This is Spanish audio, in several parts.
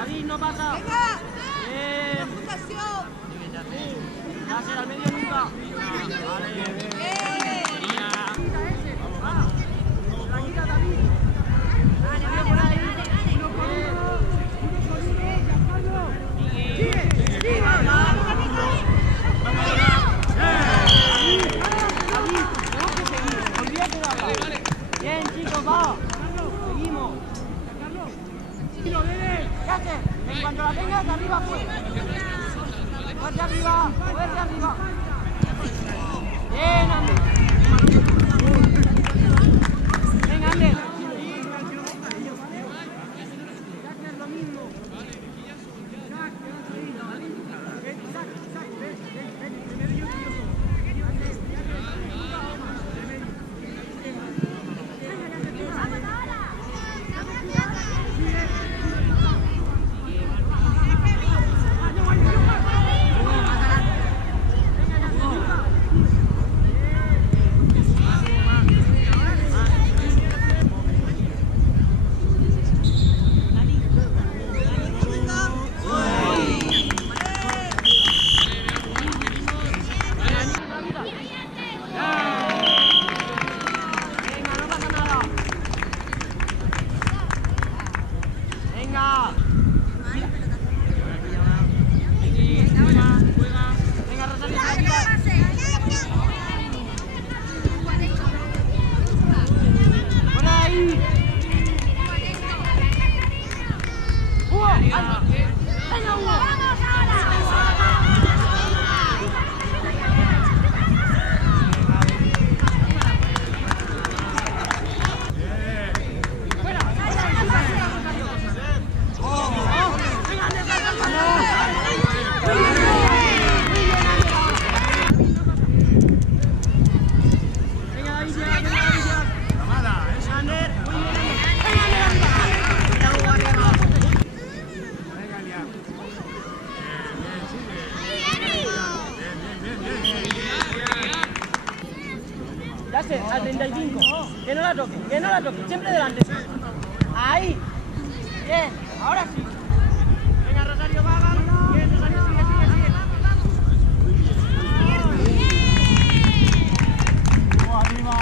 David, no pasa. Bien. Yasser, al medio nunca. Vale. Tranquila, David. Dale, por ahí. Sigue. David, tenemos que seguir. Olvídate de hablar. Bien, chicos, va. Seguimos. Yasser, en cuanto la tengas, arriba fuera. Fuerte arriba, fuerte arriba. Bien, Ander. Venga, Ander. Yasser, lo mismo. Al 35, que no la toque, siempre delante. Ahí, bien, ahora sí. Venga, Rosario, va. Bien, Rosario, sigue. Arriba.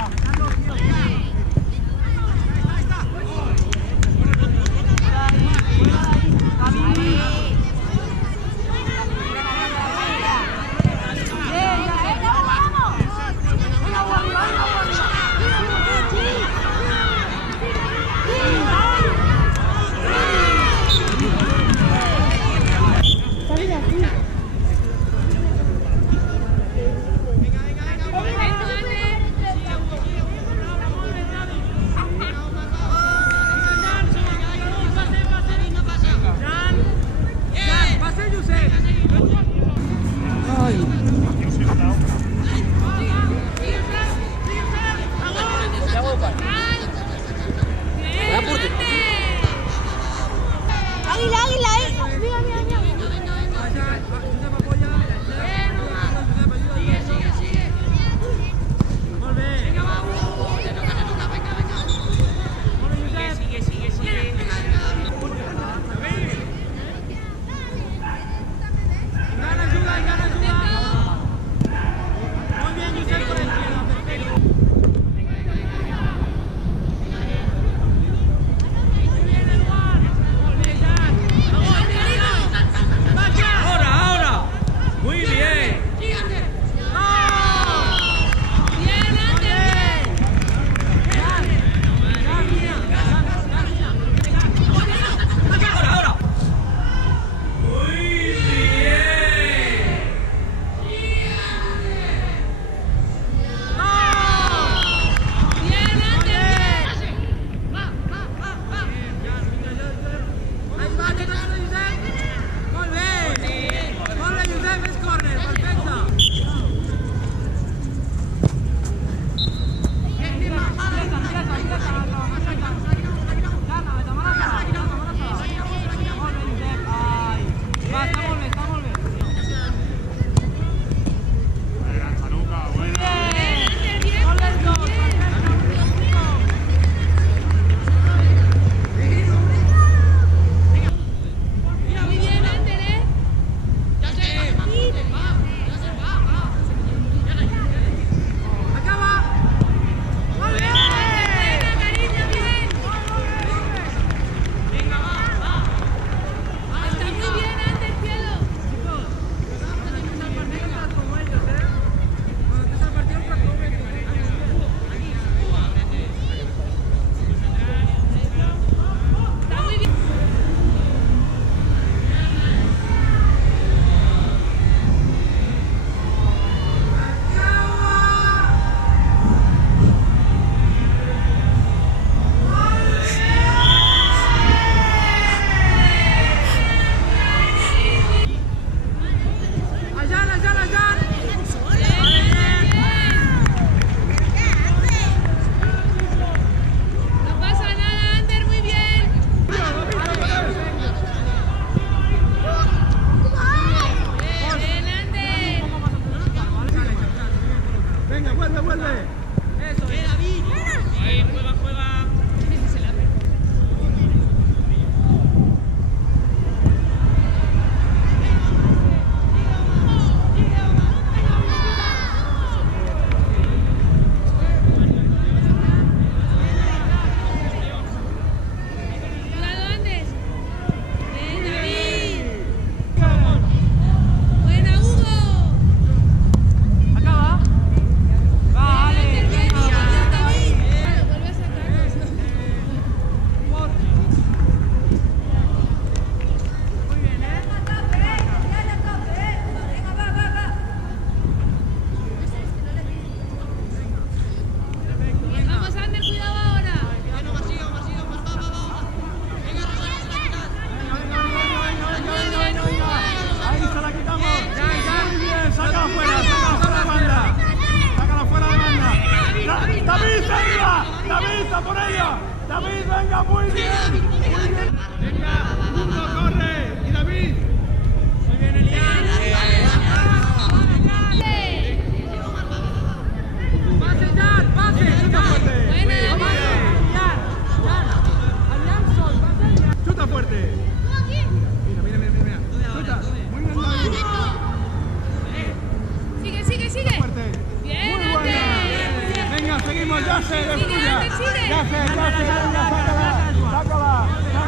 por ella! ¡David, venga, muy bien! ¡Venga, Hugo, corre! ¡Y David! ¡Muy bien, Elian! ¡Pase, Jan! ¡Pase! ¡Chuta fuerte! ¡Chuta fuerte! Mira. ¡Chuta! ¡Muy bien, David! Sigue. ¡Fuerte! Bien, ¡Muy buena! Venga, seguimos, ya se descuida. Ya se, venga, sácala.